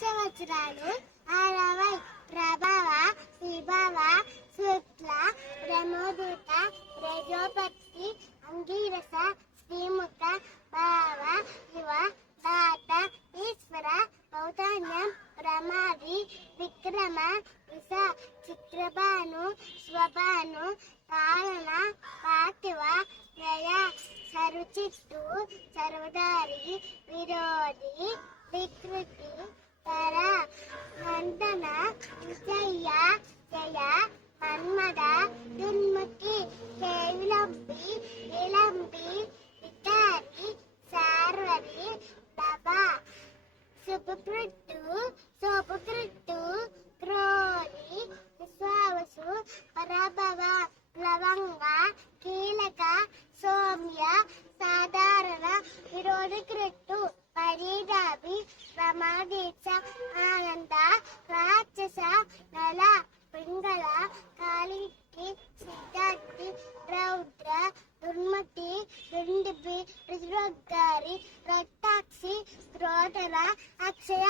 సంవత్సరాలు 60 ప్రభవ విభవ శుక్ల బ్రహ్మదూత ప్రజోపతి అంగీరస శ్రీముఖ భావ యువ దాత ఈశ్వర పౌతాన్యం ప్రమాది విక్రమ విష చిత్రభాను స్వభాను కారణ పార్థివ జయ సరుచిత్తు సర్వదారి విరోధి వికృతి తర నందన విజయ జయ మన్మద దున్ముఖి కేవిలంబి విలంబి వికారి సార్వరి బాబా సుపుకృత్తు క్రోధి విశ్వావసు పరభవ లవంగ కీలక సౌమ్య సాధారణ విరోధకృత్తు పరిదాభి ప్రమాదీక్ష ఆనంద రాక్షస నల పింగళ కాళికి సిద్ధార్థి రౌద్ర దుర్మతి దుండిపి రుద్రగారి రక్తాక్షి క్రోధర అక్షయ